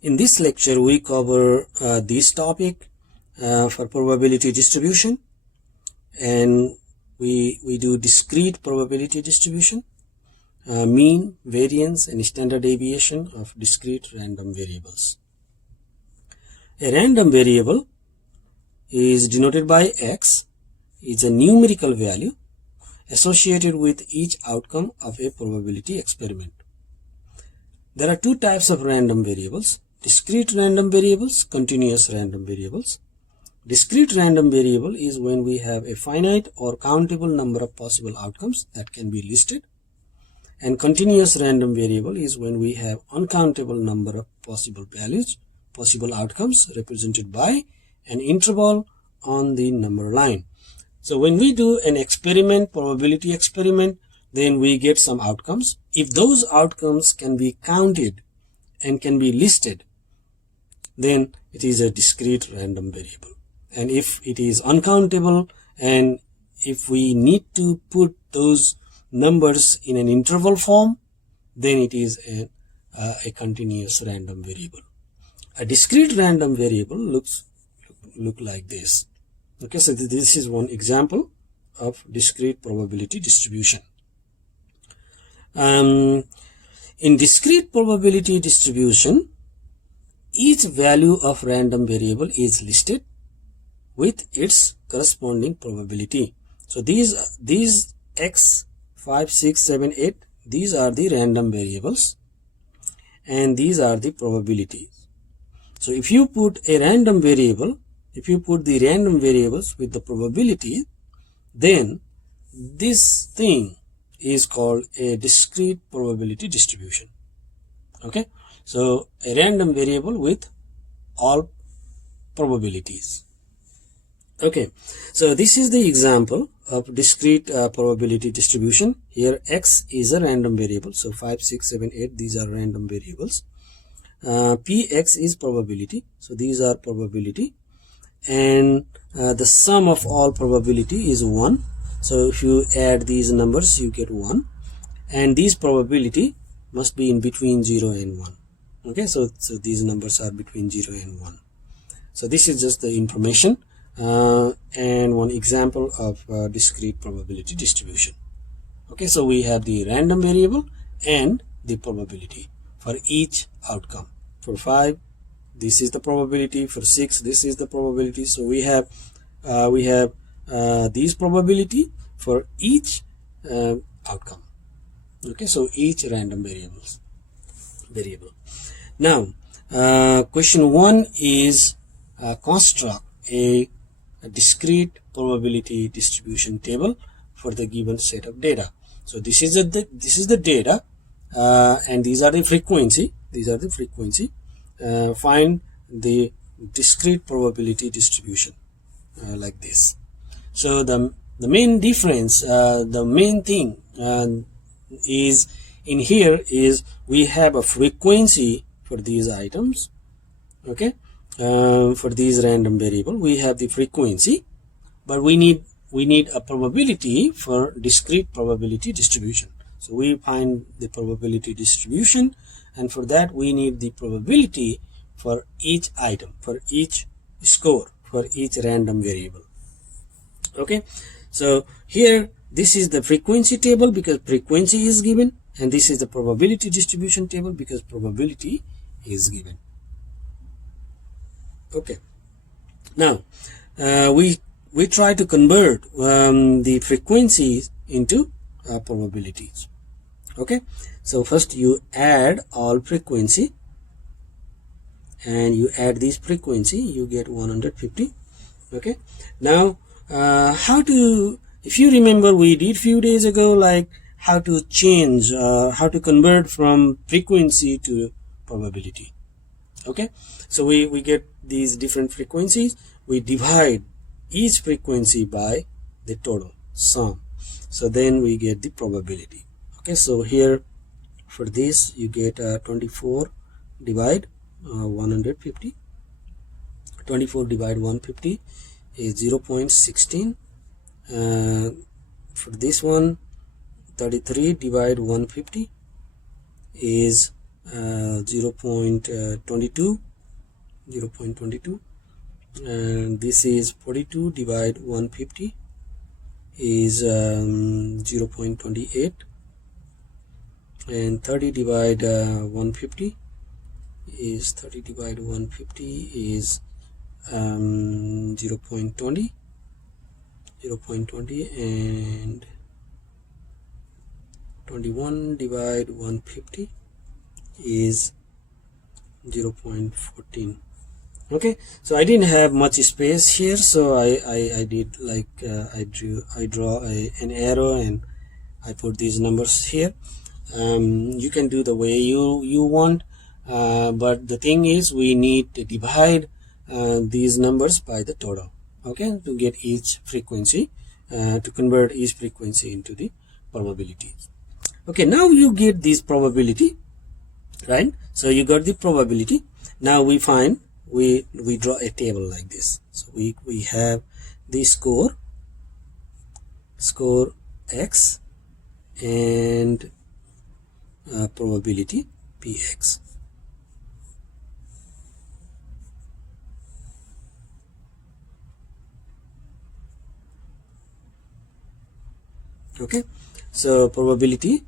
In this lecture, we cover this topic for probability distribution, and we do discrete probability distribution, mean, variance, and standard deviation of discrete random variables. A random variable is denoted by X, is a numerical value associated with each outcome of a probability experiment. There are two types of random variables: discrete random variables, continuous random variables. Discrete random variable is when we have a finite or countable number of possible outcomes that can be listed, and continuous random variable is when we have uncountable number of possible values, possible outcomes represented by an interval on the number line. So when we do an experiment, probability experiment, then we get some outcomes. If those outcomes can be counted and can be listed, then it is a discrete random variable. And if it is uncountable, and if we need to put those numbers in an interval form, then it is a continuous random variable. A discrete random variable look like this. Okay, so this is one example of discrete probability distribution. In discrete probability distribution, each value of random variable is listed with its corresponding probability. So these X, 5, 6, 7, 8, these are the random variables, and these are the probabilities. So if you put a random variable, if you put the random variables with the probability, then this thing is called a discrete probability distribution. Okay, so a random variable with all probabilities. Okay, so this is the example of discrete probability distribution. Here X is a random variable, so 5, 6, 7, 8, these are random variables. Px is probability, so these are probability, and the sum of all probability is 1. So if you add these numbers, you get 1, and these probability must be in between 0 and 1. Okay, so these numbers are between 0 and 1. So this is just the information and one example of discrete probability distribution. Okay, so we have the random variable and the probability for each outcome. For 5, this is the probability. For 6, this is the probability. So we have these probability for each outcome. Okay, so each random variable. Now question 1 is construct a discrete probability distribution table for the given set of data. So this is the data, and these are the frequency. Find the discrete probability distribution like this. So the main difference, the main thing is in here is we have a frequency for these items. Okay, for these random variable we have the frequency, but we need a probability for discrete probability distribution. So we find the probability distribution, and for that we need the probability for each item, for each score, for each random variable. Okay, so here this is the frequency table because frequency is given, and this is the probability distribution table because probability is given. Okay, now we try to convert the frequencies into probabilities. Okay, so first you add all frequency, and you add this frequency, you get 150. Okay, now how to, if you remember, we did few days ago like how to change, how to convert from frequency to probability. Okay, so we get these different frequencies, we divide each frequency by the total sum, so then we get the probability. Okay, so here for this you get 24 divide 150. 24 divide 150 is 0.16. For this one, 33 divide 150 is 0.22, and this is 42 divide 150 is 0.28, and 30 divide 150 is 0.20, and 21 divide 150 is 0.14. Okay, so I didn't have much space here, so I did like I draw an arrow and I put these numbers here. You can do the way you want, but the thing is we need to divide these numbers by the total, okay, to get each frequency, to convert each frequency into the probability. Okay, now you get this probability, right? So you got the probability. Now we find, we draw a table like this. So we have the score x and probability px. Okay, so probability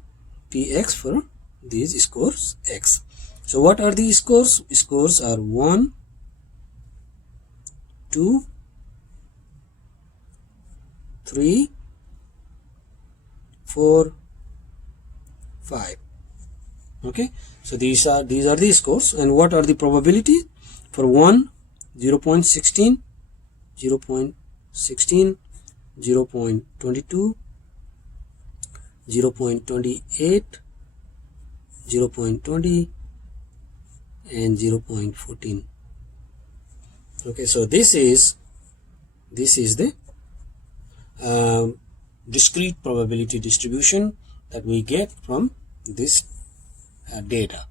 px for these scores x. So what are the scores? Scores are 1, 2, 3, 4, 5. Okay, so these are the scores. And what are the probability? For 1, 0.16, 0.16, 0.22, 0.28, 0.20, and 0.14. Okay, so this is the discrete probability distribution that we get from this data.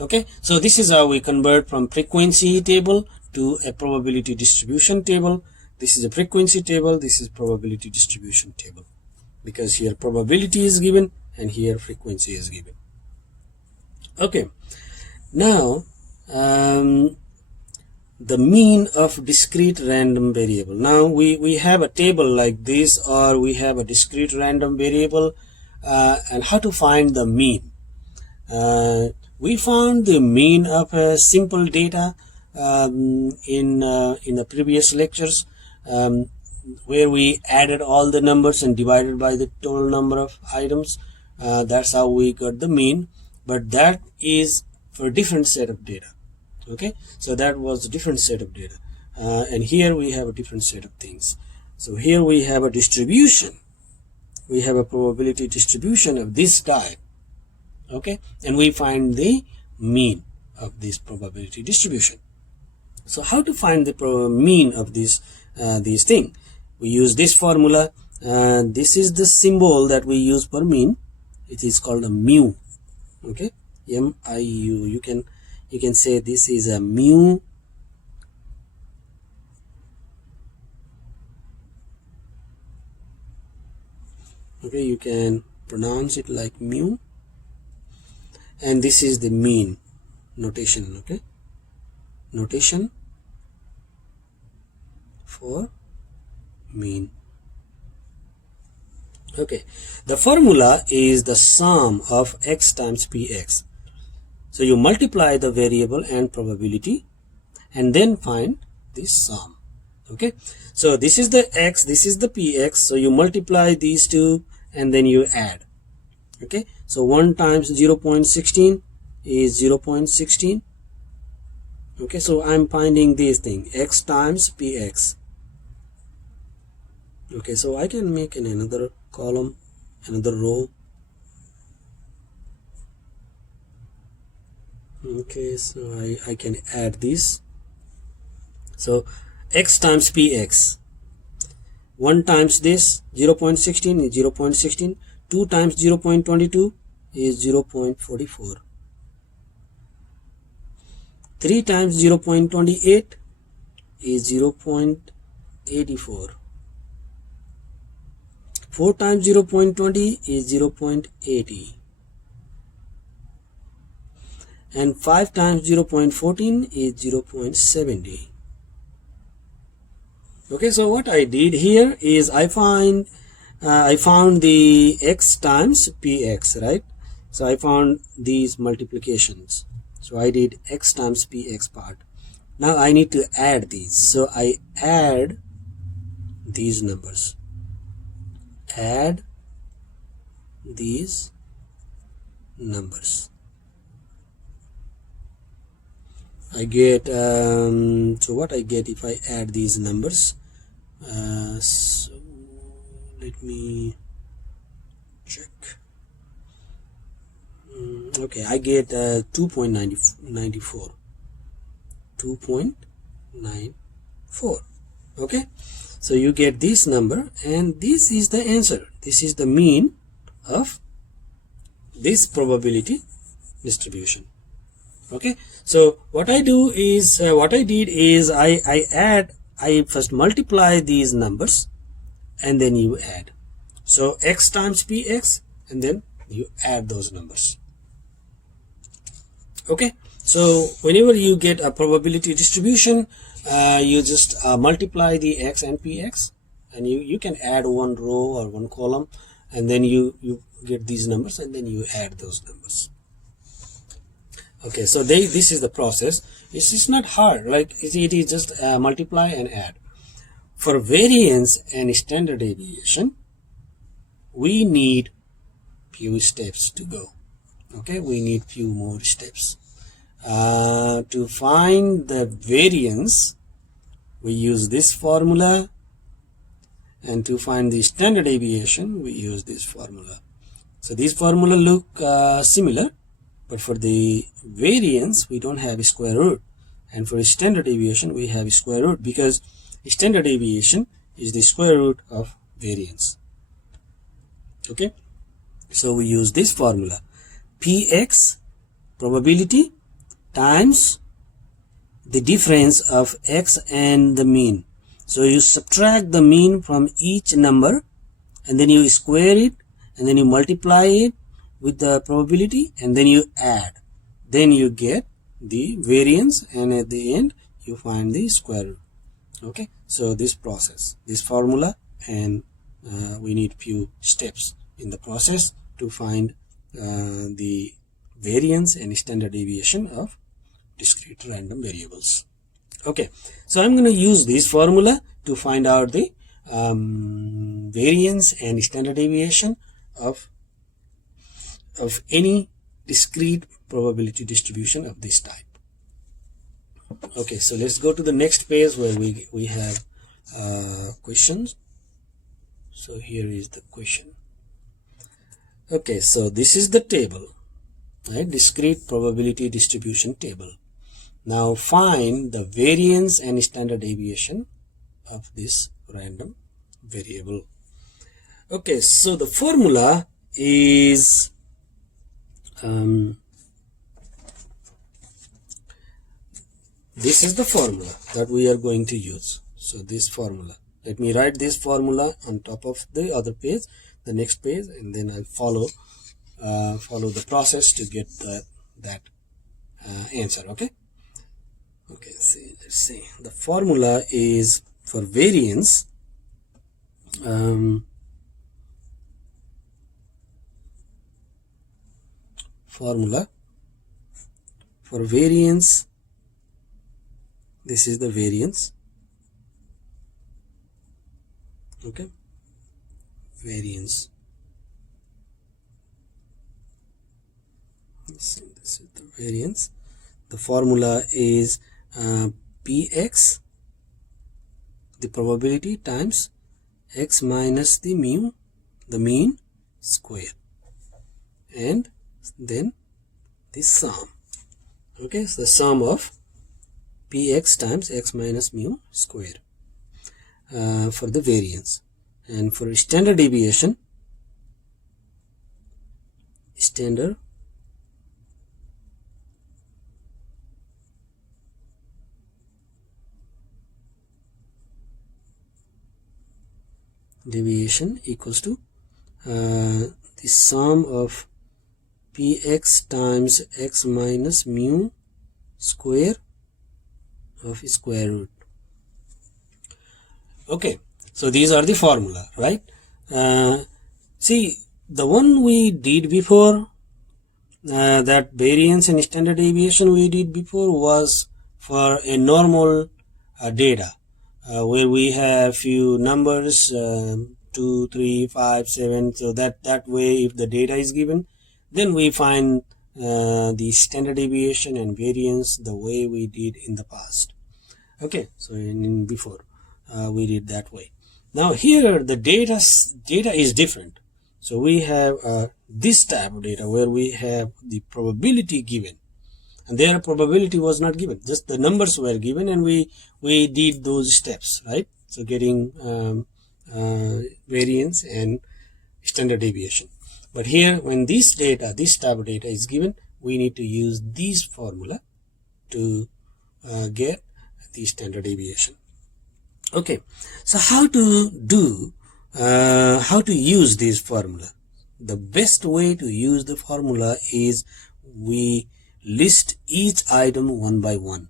Okay, so this is how we convert from frequency table to a probability distribution table. This is a frequency table, this is probability distribution table, because here probability is given and here frequency is given. Okay, now the mean of discrete random variable. Now we have a table like this, or we have a discrete random variable, and how to find the mean. We found the mean of simple data in the previous lectures, where we added all the numbers and divided by the total number of items. That's how we got the mean, but that is for a different set of data. Okay, so that was a different set of data, and here we have a different set of things. So here we have a distribution, we have a probability distribution of this type. Okay, and we find the mean of this probability distribution. So how to find the mean of this thing? We use this formula. This is the symbol that we use for mean. It is called a mu. Okay, M-I-U. You can say this is a mu. Okay, you can pronounce it like mu. And this is the mean notation. Okay, notation for mean. Okay, the formula is the sum of x times px. So you multiply the variable and probability and then find this sum. Okay, so this is the x, this is the px, so you multiply these two and then you add. Okay, so 1 times 0.16 is 0.16. Okay, so I'm finding this thing, x times px. Okay, so I can make another column, another row. Okay, so I can add this. So x times px, 1 times this 0.16 is 0.16, 2 times 0.22 is 0.44, 3 times 0.28 is 0.84, 4 times 0.20 is 0.80, and 5 times 0.14 is 0.70. Okay, so what I did here is I found the x times px, right? So I found these multiplications. So I did x times px part. Now I need to add these. So I add these numbers. Add these numbers. I get so what I get if I add these numbers. So let me check. Okay, I get 2.94. 2.94. Okay, so you get this number, and this is the answer. This is the mean of this probability distribution. Okay, so what I do is what I did is I first multiply these numbers and then you add. So x times px, and then you add those numbers. Okay, so whenever you get a probability distribution, you just multiply the x and px, and you can add one row or one column, and then you get these numbers, and then you add those numbers. Okay, so this is the process. It's not hard, like it is just multiply and add. For variance and standard deviation, we need few steps to go. Okay, we need few more steps. To find the variance, we use this formula, and to find the standard deviation, we use this formula. So these formula look similar, but for the variance we don't have a square root, and for standard deviation we have a square root, because standard deviation is the square root of variance. Okay, so we use this formula: px, probability, times the difference of x and the mean. So you subtract the mean from each number, and then you square it, and then you multiply it with the probability, and then you add. Then you get the variance, and at the end you find the square root. Okay, so this process, this formula, and we need few steps in the process to find the variance and standard deviation of discrete random variables. Okay, so I'm going to use this formula to find out the variance and standard deviation of any discrete probability distribution of this type. Okay, so let's go to the next page where we have questions. So here is the question. Okay, so this is the table, right? Discrete probability distribution table. Now find the variance and standard deviation of this random variable. Okay, so the formula is this is the formula that we are going to use. So this formula, let me write this formula on top of the other page, the next page, and then I follow the process to get that answer. Okay, let's see. The formula is for variance, formula for variance, this is the variance. Okay, variance. This is the variance. The formula is px, the probability, times x minus the mean square, and then the sum. Okay, so the sum of px times x minus mu square for the variance. And for standard deviation, standard deviation equals to the sum of px times x minus mu square of square root. Okay, so these are the formula, right? See, the one we did before, that variance and standard deviation we did before, was for a normal data where we have few numbers, 2, 3, 5, 7. So that way, if the data is given, then we find the standard deviation and variance the way we did in the past. Okay, so in before we did that way. Now here the data is different. So we have this type of data where we have the probability given, and there probability was not given, just the numbers were given, and we did those steps, right? So getting variance and standard deviation. But here, when this type of data is given, we need to use this formula to get the standard deviation. Okay, so how to use this formula? The best way to use the formula is we list each item one by one,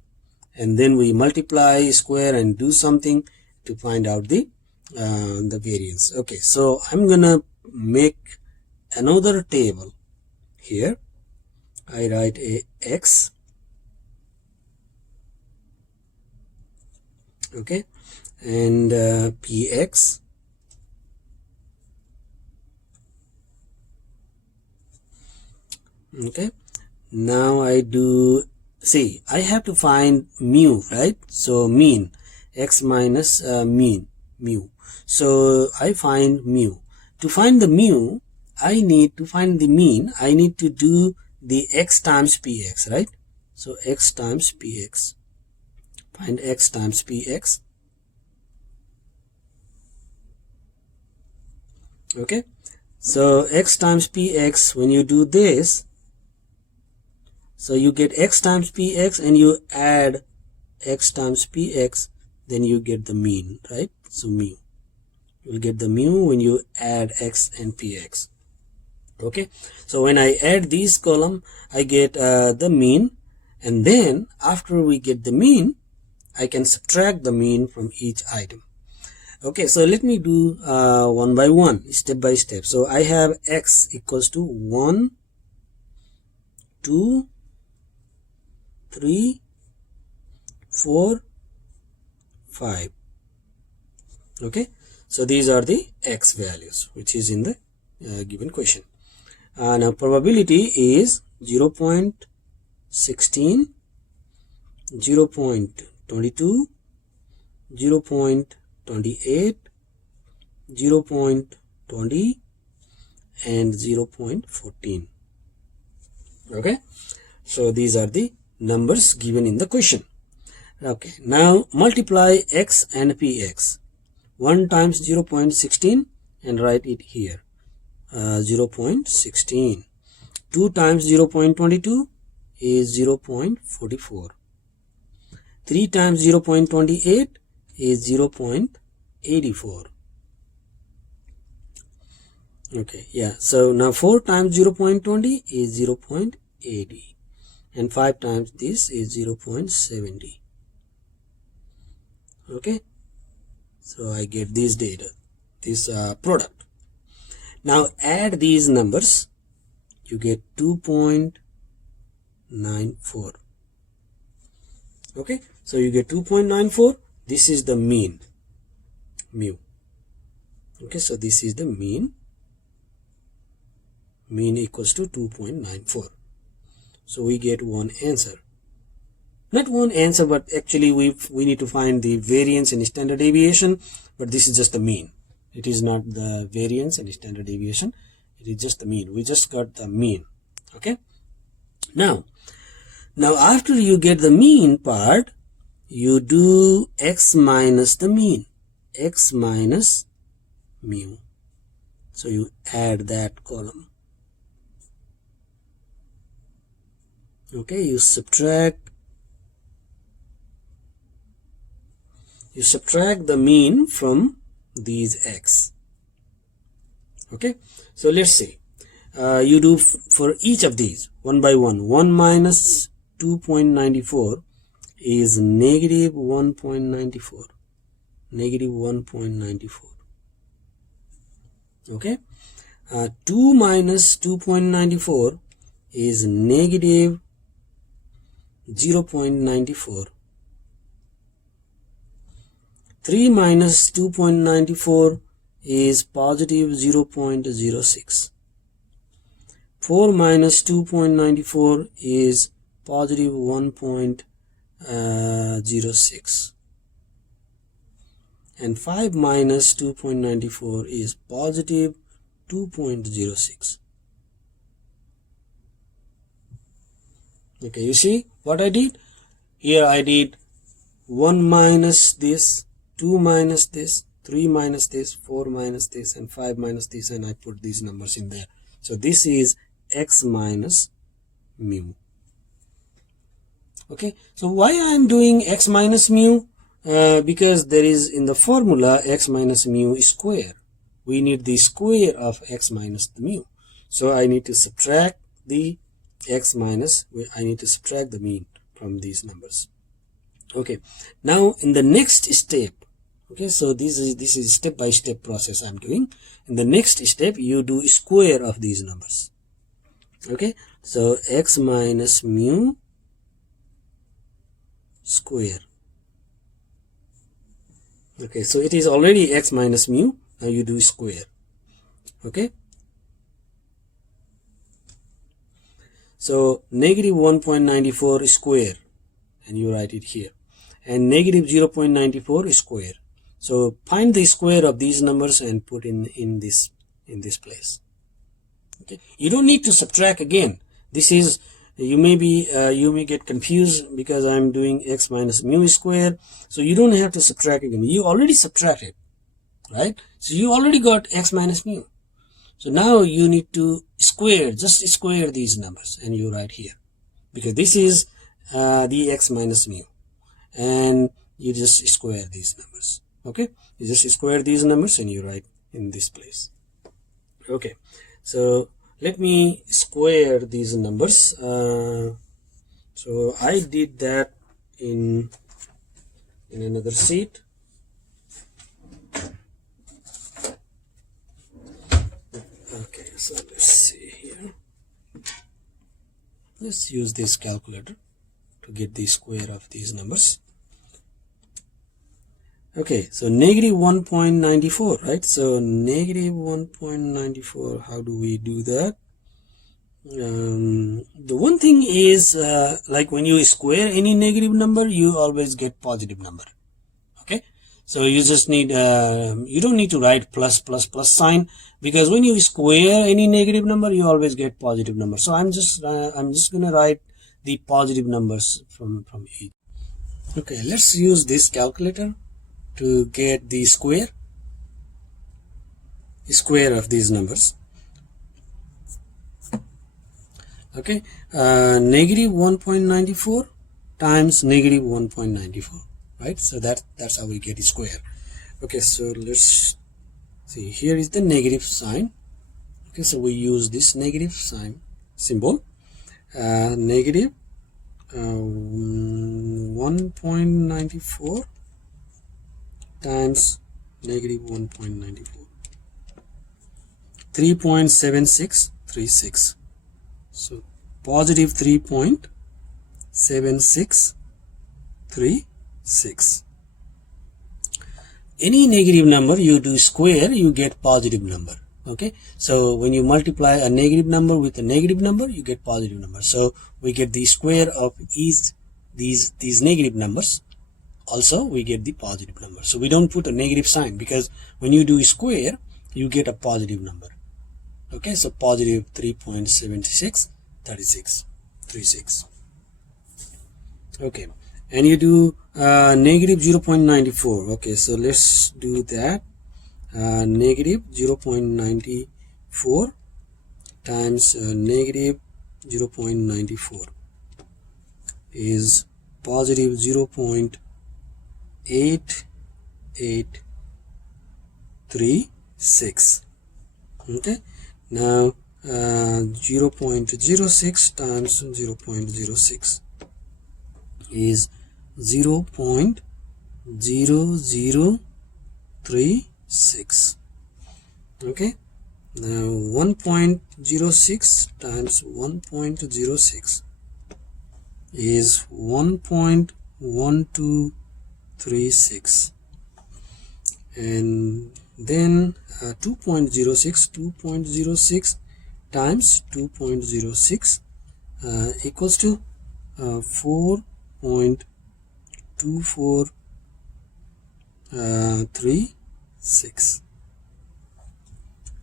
and then we multiply, square, and do something to find out the variance. Okay, so I'm gonna make another table here. I write a x, okay, and px, okay. Now I do, see, I have to find mu, right? So mean, x minus mean, mu. So I find mu. To find the mu, I need to find the mean. I need to do the x times px, right? So x times px. Find x times px. Okay. So x times px, when you do this, so you get x times px and you add x times px, then you get the mean, right? So mu. You'll get the mu when you add x and px. Okay. So when I add this column, I get the mean, and then after we get the mean, I can subtract the mean from each item. Okay, so let me do one by one, step by step. So I have x equals to 1, 2, 3, 4, 5. Okay, so these are the x values which is in the given question. Now probability is 0.16, 0.22, 0.28, 0.20, and 0.14. Okay, so these are the numbers given in the question. Okay, now multiply x and px. 1 times 0.16 and write it here, 0.16. 2 times 0.22 is 0.44. 3 times 0.28 is 0.84. Okay, yeah, so now 4 times 0.20 is 0.80, and 5 times this is 0.70. Okay, so I get this data, this product. Now add these numbers, you get 2.94. Okay, so you get 2.94. This is the mean, mu. Okay, so this is the mean equals to 2.94. So we get one answer. Not one answer, but actually we need to find the variance and standard deviation, but this is just the mean. It is not the variance and standard deviation. It is just the mean. We just got the mean. Okay. Now after you get the mean part, you do x minus the mean, x minus mu. So you add that column. Okay, you subtract the mean from these x. Okay, so let's see. you do for each of these one by one. 1 minus 2.94 is negative 1.94. Negative 1.94. Okay. 2 minus 2.94 is negative 0.94. 3 minus 2.94 is positive 0.06. 4 minus 2.94 is positive 1.06. And 5 minus 2.94 is positive 2.06. Okay, you see what I did? Here I did 1 minus this, 2 minus this, 3 minus this, 4 minus this, and 5 minus this, and I put these numbers in there. So this is x minus mu. Okay, so why I am doing x minus mu? Because there is in the formula x minus mu square. We need the square of x minus the mu. So I need to subtract the x minus, I need to subtract the mean from these numbers. Okay, now in the next step, okay, so this is step by step process I'm doing. In the next step, you do square of these numbers. Okay, so x minus mu square. Okay, so it is already x minus mu. Now you do square. Okay, so negative 1.94 square, and you write it here, and negative 0.94 square. So find the square of these numbers and put in this place. Okay, you don't need to subtract again. This is, you may get confused because I'm doing x minus mu square. So you don't have to subtract again. You already subtracted, right? So you already got x minus mu. So now you need to square, just square these numbers, and you write here, because this is the x minus mu, and you just square these numbers. Okay, you just square these numbers and you write in this place. Okay, so let me square these numbers. So I did that in another sheet. Okay, so let's see here. Let's use this calculator to get the square of these numbers. Okay, so negative 1.94, right? So negative 1.94, how do we do that? The one thing is, like when you square any negative number, you always get positive number. Okay, so you just need, you don't need to write plus sign, because when you square any negative number, you always get positive number. So I'm just gonna write the positive numbers from each. Okay, let's use this calculator to get the square of these numbers. Okay, negative 1.94 times negative 1.94, right? So that's how we get the square. Okay, so let's see, here is the negative sign. Okay, so we use this negative sign symbol. Negative 1.94 times negative 1.94, 3.7636. So positive 3.7636. Any negative number you do square, you get positive number. Okay, so when you multiply a negative number with a negative number, you get positive number. So we get the square of these negative numbers. Also, we get the positive number. So we don't put a negative sign, because when you do square, you get a positive number. Okay, so positive 3.7636. Okay, and you do negative 0.94. Okay, so let's do that. Negative 0.94 times negative 0.94 is positive 0.8836. Okay, now 0.06 times 0.06 is 0.0036. Okay, now 1.06 times 1.06 is 1.1236, and then 2.06 times 2.06 equals to 4.2436.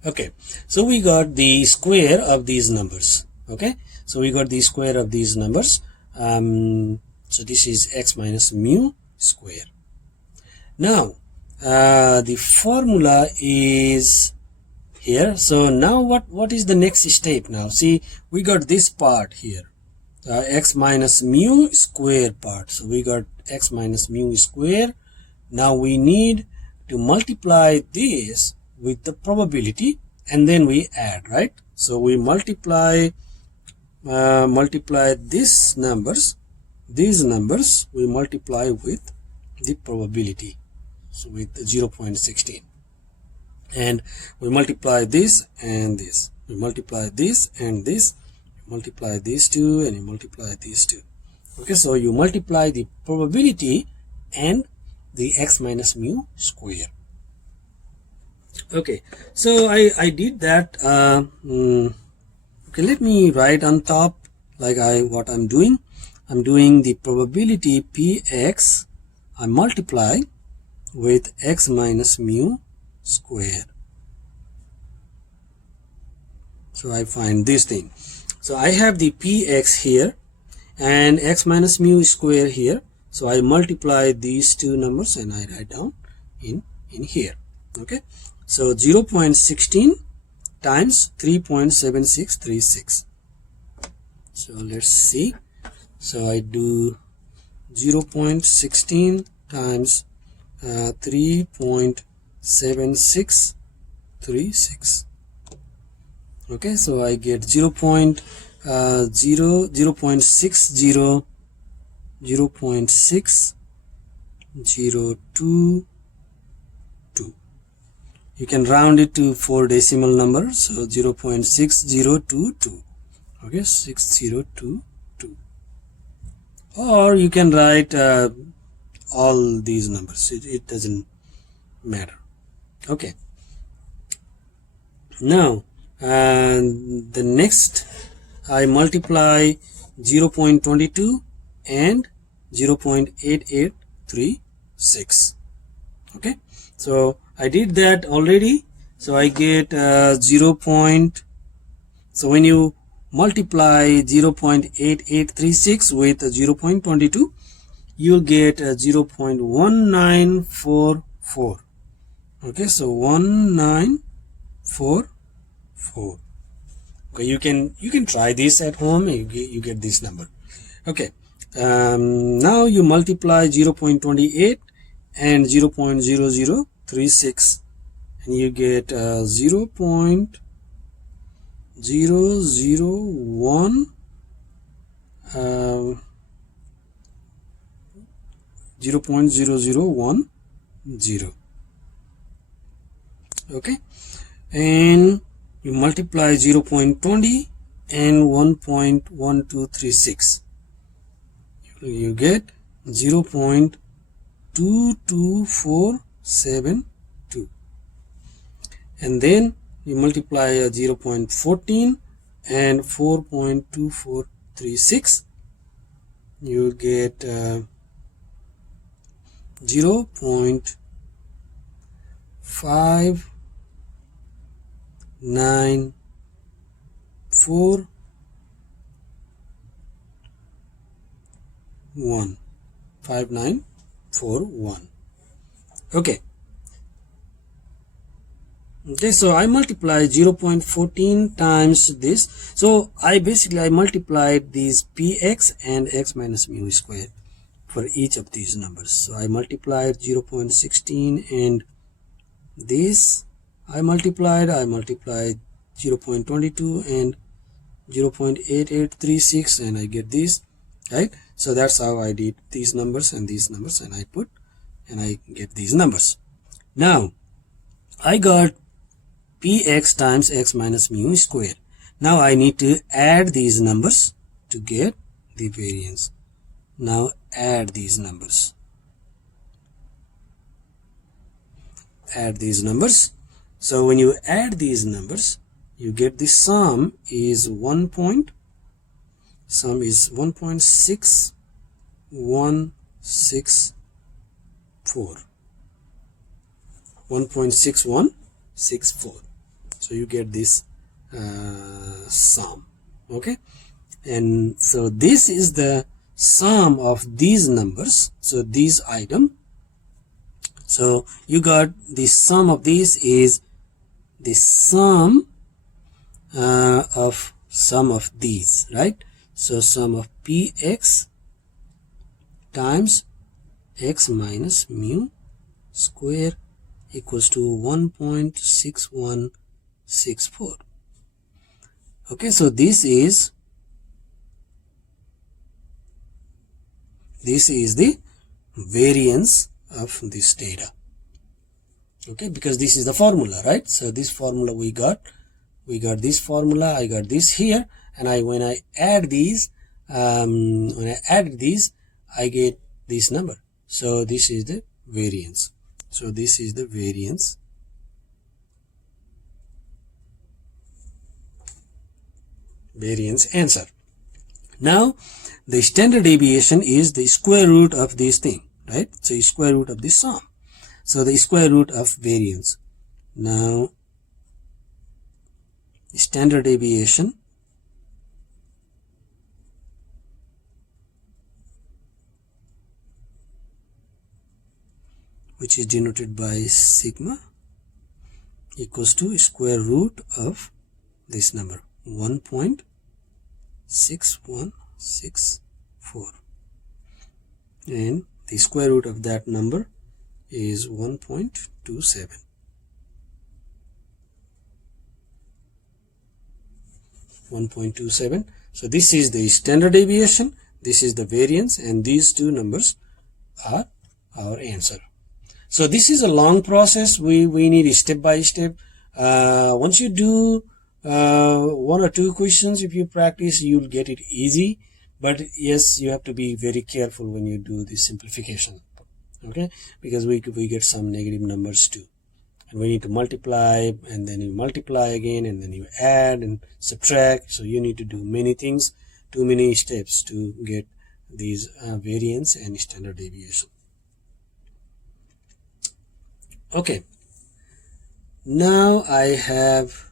Okay, so we got the square of these numbers. Okay, so we got the square of these numbers. So this is x minus mu square. Now the formula is here. So now what is the next step? Now see, we got this part here, x minus mu square part. So we got x minus mu square. Now we need to multiply this with the probability, and then we add, right? So we multiply these numbers we multiply with the probability, so with 0.16, and we multiply this and this, we multiply this and this, multiply these two, and you multiply these two. Okay, so you multiply the probability and the x minus mu square. Okay, so I did that. Okay, let me write on top like what I'm doing. I'm doing the probability px, I multiply with x minus mu square. So I find this thing. So I have the px here and x minus mu square here. So I multiply these two numbers and I write down in here. Okay, so 0.16 times 3.7636. So let's see. So I do 0.16 times 3.7636. Okay, so I get 0.60 0.6022. You can round it to 4 decimal numbers, so 0.6022. Okay, 6022. Or you can write all these numbers, it doesn't matter. Okay, now the next I multiply 0.22 and 0.8836. okay, so I did that already. So I get so when you multiply 0.8836 with 0.22, you'll get 0.1944. okay, so 1944. okay, you can try this at home, you get this number. Okay, now you multiply 0.28 and 0.0036 and you get 0.001 0.0010. okay, and you multiply 0.20 and 1.1236, you get 0.22472, and then you multiply 0.14 and 4.2436, you get 0.594 5941. okay, so I multiply 0.14 times this. So I multiplied these px and x minus mu square for each of these numbers. So I multiplied 0.16 and this I multiplied 0.22 and 0.8836, and I get these, right? So that's how I did these numbers and these numbers, and I put, and I get these numbers. Now I got px times x minus mu square. Now I need to add these numbers to get the variance. Now add these numbers. Add these numbers. So when you add these numbers, you get the sum is 1.6164. 1.6164. So you get this sum. Okay, and so this is the sum of these numbers, so these item. So you got the sum of these is the sum of these, right? So sum of px times x minus mu square equals to 1.6164. Okay, so this is the variance of this data. Okay, because this is the formula, right? So this formula we got this formula, I got this here, and when I add these, I get this number. So this is the variance. So this is the variance. Answer. Now the standard deviation is the square root of this thing, right? So square root of this sum. So the square root of variance. Now standard deviation which is denoted by sigma equals to square root of this number 1.6164, and the square root of that number is 1.27. 1.27. So this is the standard deviation, this is the variance, and these two numbers are our answer. So this is a long process. We need step by step. Once you do one or two questions, if you practice, you'll get it easy. But yes, you have to be very careful when you do the simplification. Okay, because we get some negative numbers too, and we need to multiply, and then you multiply again, and then you add and subtract. So you need to do many things, too many steps to get these variance and standard deviation. Okay, now I have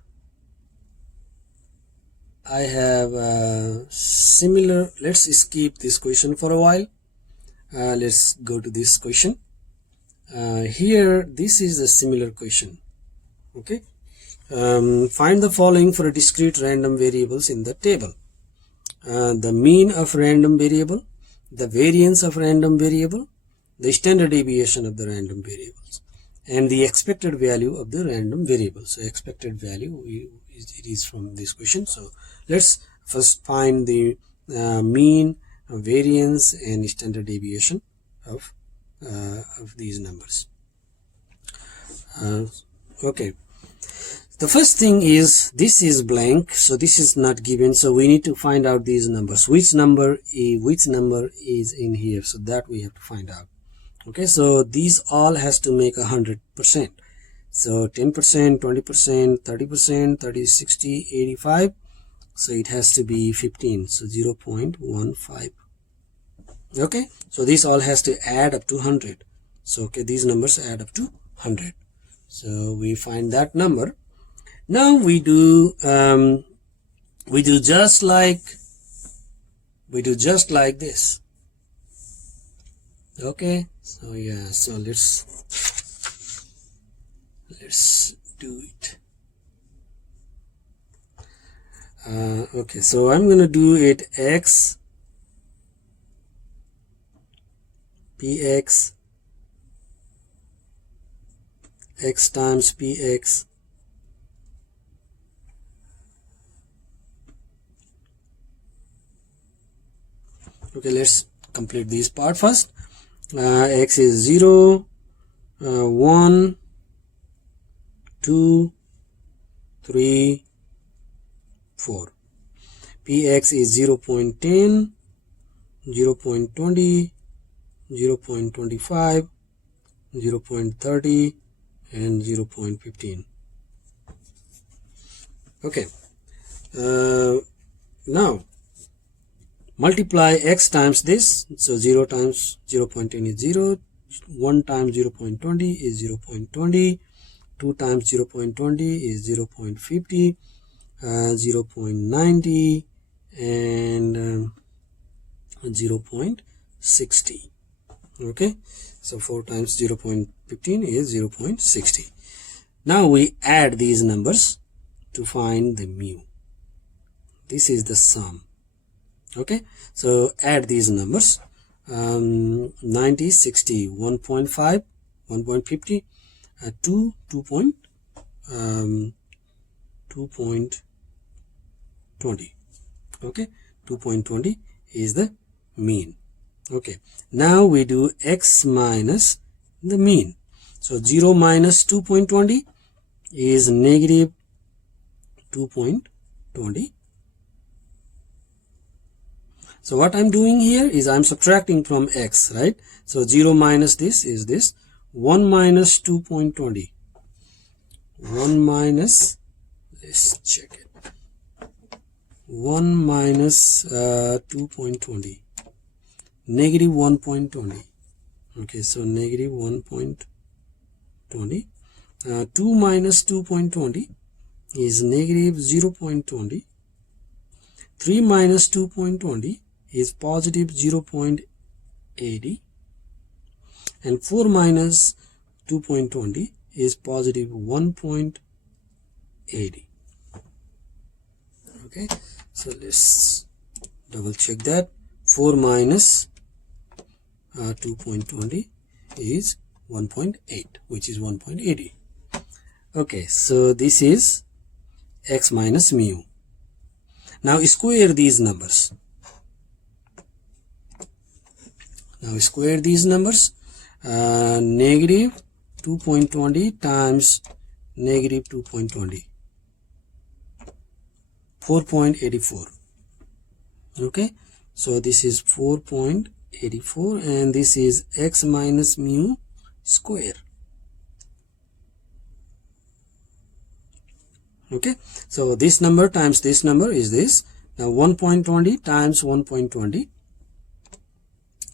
similar. Let's skip this question for a while. Let's go to this question. Here, this is a similar question. Okay, find the following for a discrete random variables in the table. The mean of random variable, the variance of random variable, the standard deviation of the random variables, and the expected value of the random variable. So expected value it is from this question. So let's first find the mean, variance, and standard deviation of these numbers. Okay, the first thing is this is blank, so this is not given, so we need to find out these numbers, which number is in here, so that we have to find out. Okay, so these all has to make 100%. So 10%, 20%, 30%, 30, 60, 85. So it has to be 15. So 0.15. Okay, so this all has to add up to 100. So okay, these numbers add up to 100. So we find that number. Now we do just like this. Okay, so yeah, so let's do it. Okay, so I'm gonna do it x px x times px Okay, let's complete this part first. X is 0, 1, 2, 3, 4. Px is 0.10, 0.20, 0.25, 0.30 and 0.15. Okay, now multiply x times this. So 0 times 0.10 is 0, 1 times 0.20 is 0.20, 2 times 0.20 is 0.50, 0.90 and 0.60. Okay, so 4 times 0.15 is 0.60. Now we add these numbers to find the mu. This is the sum. Okay, so add these numbers. 90, 60, 1.5, 1.50, 2, 2.20. Okay, 2.20 is the mean. Okay, now we do x minus the mean. So 0 minus 2.20 is negative 2.20. So what I'm doing here is I'm subtracting from x, right? So 0 minus this is this. 1 minus 2.20. 1 minus, let's check it. 1 minus 2.20. Negative 1.20. Okay, so negative 1.20. 2 minus 2.20 is negative 0.20. 3 minus 2.20 is positive 0.80. And 4 minus 2.20 is positive 1.80. Okay, so let's double check that. 4 minus 2.20 is 1.8, which is 1.80. Okay, so this is x minus mu. Now square these numbers. Negative 2.20 times negative 2.20. 4.84. Okay, so this is 4.84 and this is x minus mu square. Okay, so this number times this number is this. Now 1.20 times 1.20.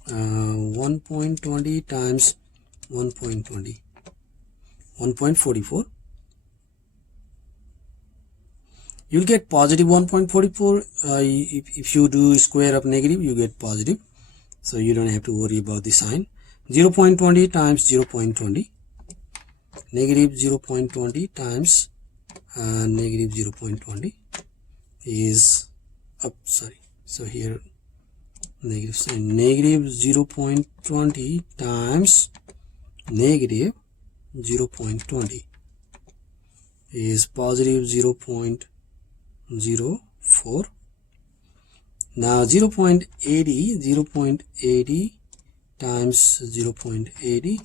1.20 times 1.20. 1.44. You'll get positive 1.44. If you do square of negative, you get positive. So you don't have to worry about the sign. 0.20 times 0.20. Negative 0.20 times negative 0.20 is so here negative sign. Negative 0.20 times negative 0.20 is positive 0.04. Now 0.80 times 0.80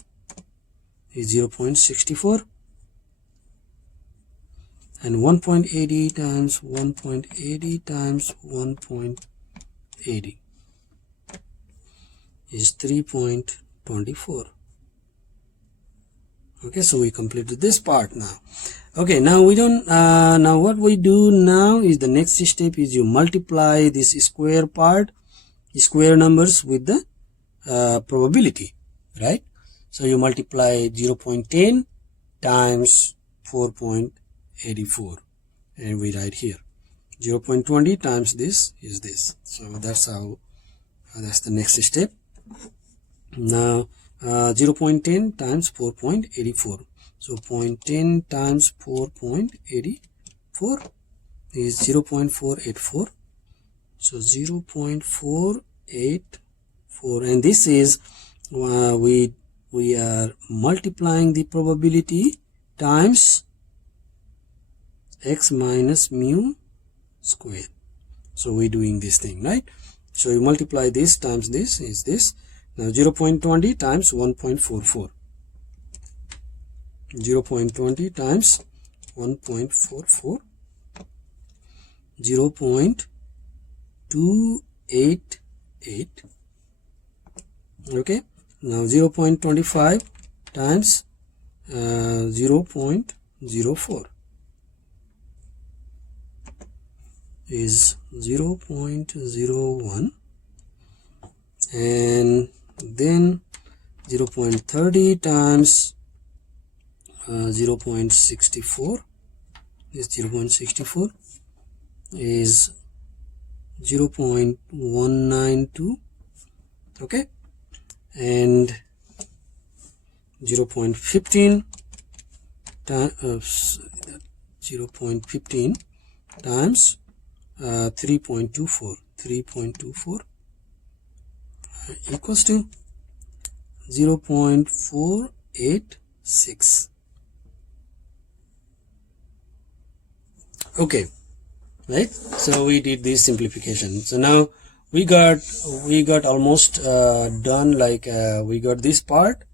is 0.64. And 1.80 times 1.80 times 1.80 is 3.24. Okay, so we completed this part now. Okay, now we don't now what we do now is the next step is you multiply this square part, square numbers with the probability, right? So you multiply 0.10 times 4.84 and we write here 0.20 times this is this. So that's the next step. Now 0.10 times 4.84. So 0.10 times 4.84 is 0.484. So 0.484, and this is we are multiplying the probability times x minus mu square. So we're doing this thing, right? So you multiply this times this is this. Now 0.20 times 1.44. 0.20 times 1.44. 0.288. Okay. Now 0.25 times 0.04 is 0.01, and then 0.30 times 0.64 is 0.64 is 0.192. okay, and 0.15 times 3.24 equals to 0.486. okay, right? So we did this simplification. So now we got almost done. Like we got this part.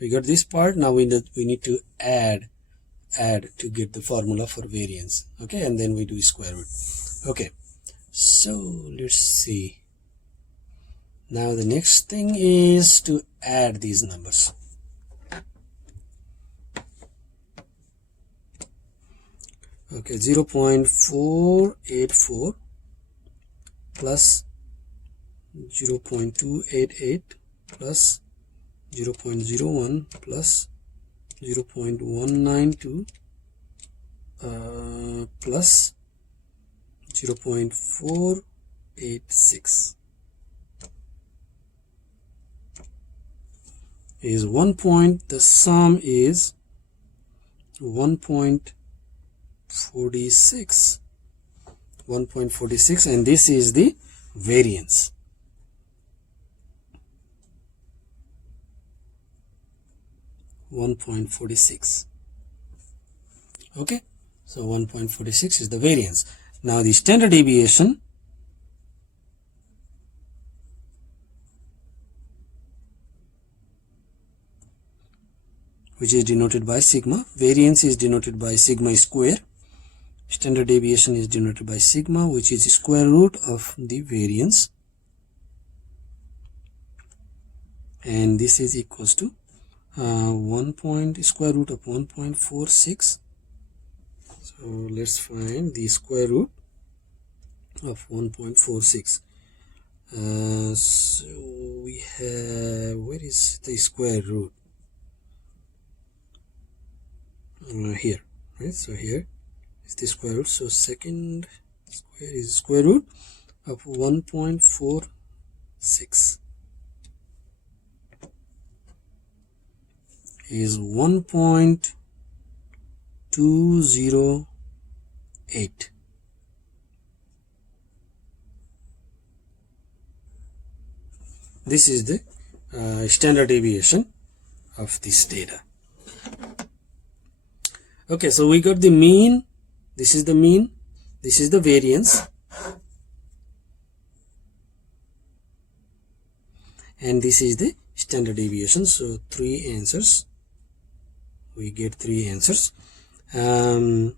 Now we need to add to get the formula for variance. Okay, and then we do square root. Okay, so let's see. Now the next thing is to add these numbers. Okay, 0.484 plus 0.288 plus 0.01 plus 0.192 plus 0.486 is 1 point. The sum is 1.46, and this is the variance. $1.46. Okay, so 1.46 is the variance. Now the standard deviation, which is denoted by sigma. Variance is denoted by sigma square. Standard deviation is denoted by sigma, which is square root of the variance, and this is equals to square root of 1.46. So let's find the square root of 1.46. So we have, where is the square root? Here, right? So here is the square root. So second square is square root of 1.46 is 1.208. This is the standard deviation of this data. Okay, so we got the mean. This is the mean. This is the variance. And this is the standard deviation. So 3 answers. We get 3 answers. And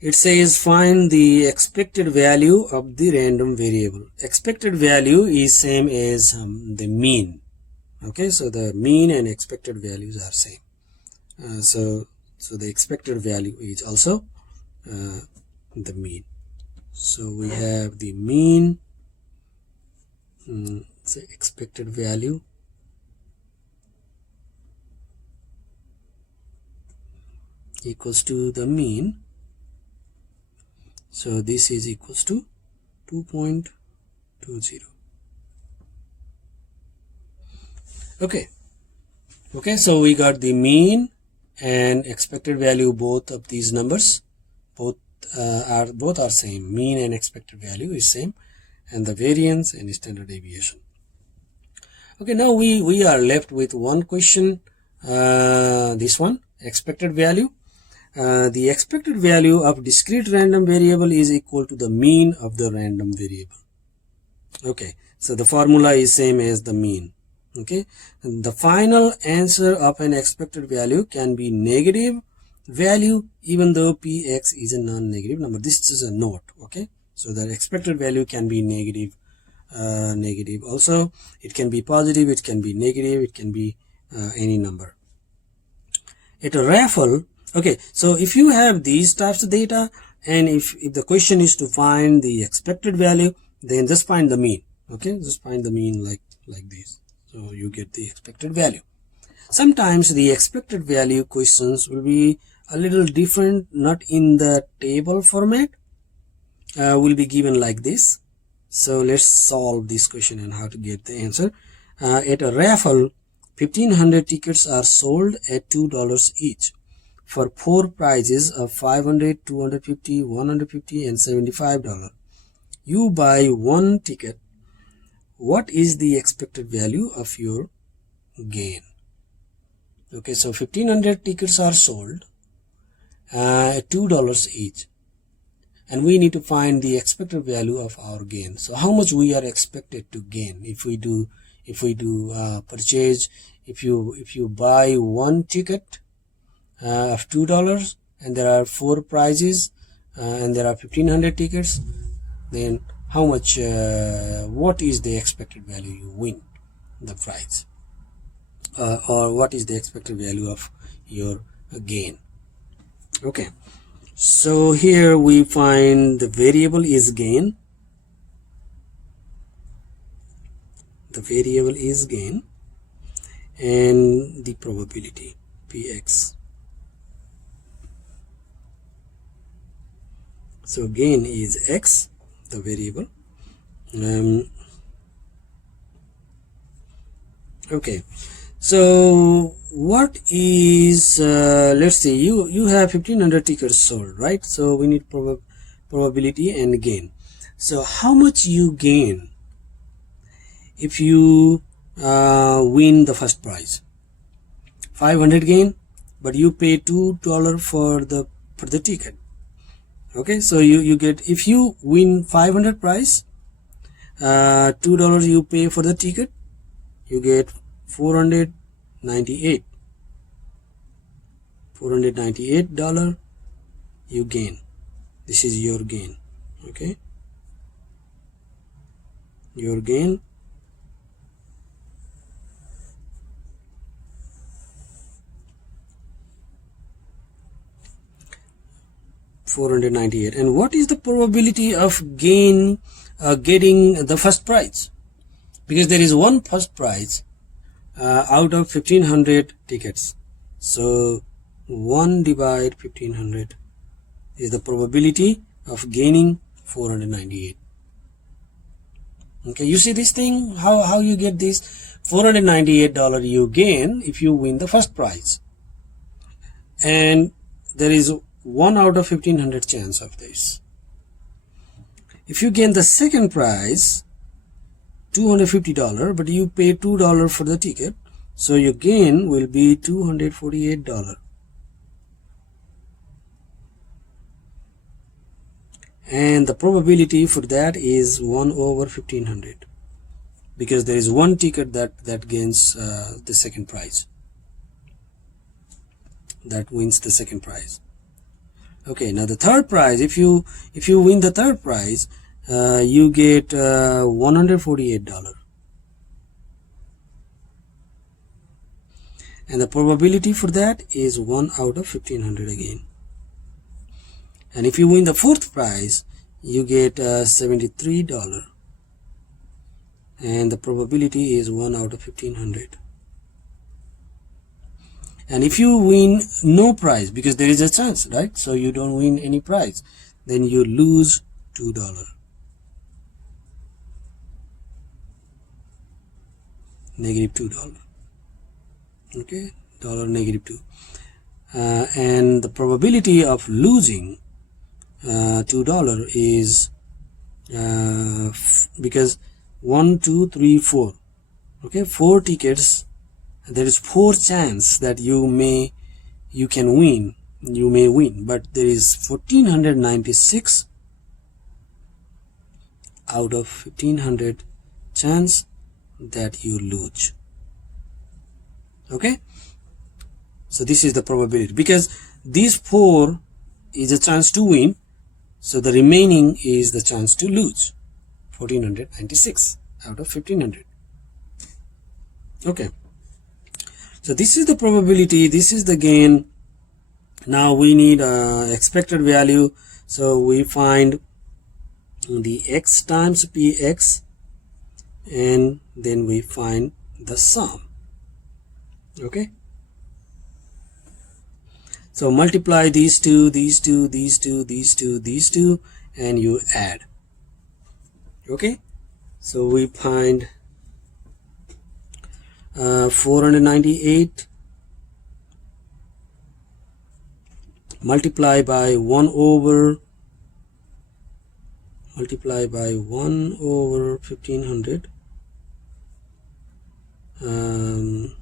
it says find the expected value of the random variable. Expected value is same as the mean. Okay, so the mean and expected values are same. So the expected value is also the mean. So we have the mean, the expected value, equals to the mean. So this is equals to 2.20. Okay, so we got the mean and expected value. Both of these numbers both are same. Mean and expected value is same, and the variance and standard deviation. Okay, now we are left with one question, this one, expected value. the expected value of discrete random variable is equal to the mean of the random variable. Okay, so the formula is same as the mean. Okay, and the final answer of an expected value can be negative value even though px is a non-negative number. This is a note. Okay, so the expected value can be negative, negative also. It can be positive, it can be negative, it can be any number. At a raffle, okay, so if you have these types of data, and if the question is to find the expected value, then just find the mean. Okay, just find the mean like this, so you get the expected value. Sometimes the expected value questions will be a little different, not in the table format, will be given like this. So let's solve this question and how to get the answer. At a raffle, 1500 tickets are sold at $2 each for 4 prizes of $500, $250, $150 and $75. You buy one ticket. What is the expected value of your gain? Okay, so 1500 tickets are sold at $2 each, and we need to find the expected value of our gain. So how much we are expected to gain if we do purchase. If you buy one ticket of $2 and there are 4 prizes and there are 1500 tickets, then how much what is the expected value you win the prize, or what is the expected value of your gain? Okay, so here we find the variable is gain. The variable is gain and the probability px. So gain is x, the variable. Okay, so what is let's say you have 1500 tickets sold, right? So we need probability and gain. So how much you gain if you win the first prize? 500 gain, but you pay $2 for the ticket. Okay, so you get, if you win 500 prize, $2 you pay for the ticket, you get $498 you gain. This is your gain. Okay, your gain. $498. And what is the probability of getting the first prize? Because there is one first prize out of 1500 tickets. So 1 divide 1500 is the probability of gaining 498. Okay, you see this thing, how you get this $498 you gain if you win the first prize, and there is 1 out of 1500 chance of this. If you gain the second prize, $250, but you pay $2 for the ticket, so your gain will be $248. And the probability for that is 1 over 1500, because there is one ticket that gains the second prize, that wins the second prize. Okay, now the third prize, if you win the third prize, you get $148, and the probability for that is 1 out of 1500 again. And if you win the fourth prize, you get $73, and the probability is 1 out of 1500. And if you win no prize, because there is a chance, right? So you don't win any prize, then you lose $2. -$2. Okay, $-2. And the probability of losing $2 is because 1, 2, 3, 4. Okay, 4 tickets. There is 4 chance that you can win you may win, but there is 1496 out of 1500 chance that you lose. Okay, so this is the probability, because these 4 is a chance to win, so the remaining is the chance to lose. 1496 out of 1500. Okay, so this is the probability, this is the gain. Now we need expected value, so we find the x times px, and then we find the sum. Okay, so multiply these two, these two, these two, these two, these two, and you add. Okay, so we find 498 multiply by 1 over 1500, and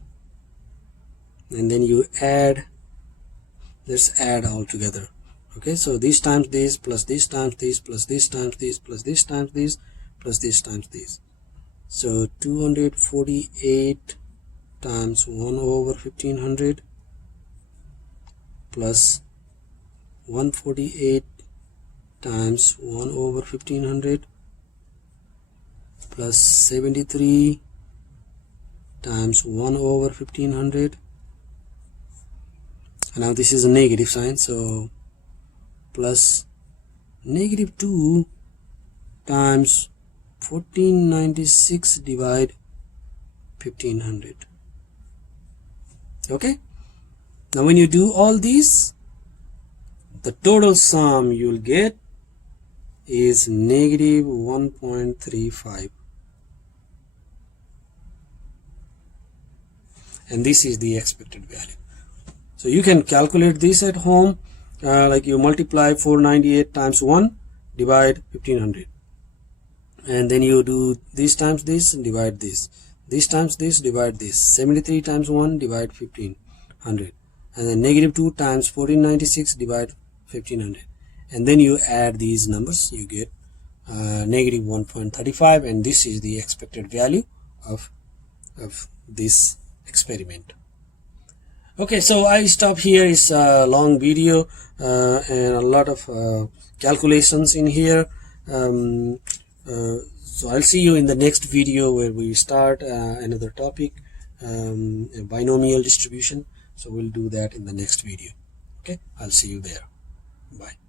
then you add. Let's add all together. Okay, so this times this, plus this times this, plus this times this, plus this times this, plus this times this. So 248 times 1 over 1500 plus 148 times 1 over 1500 plus 73 times 1 over 1500. And now this is a negative sign, so plus negative 2 times 1496 divide 1500. Okay, now when you do all these, the total sum you'll get is negative 1.35, and this is the expected value. So you can calculate this at home, like you multiply 498 times 1, divide 1500, and then you do this times this and divide this times this, divide this. 73 times 1, divide 1500, and then negative 2 times 1496 divide 1500, and then you add these numbers, you get negative 1.35, and this is the expected value of this experiment. Okay, so I stop here. It's a long video and a lot of calculations in here. So I'll see you in the next video where we start another topic, a binomial distribution. So we'll do that in the next video. Okay, I'll see you there. Bye.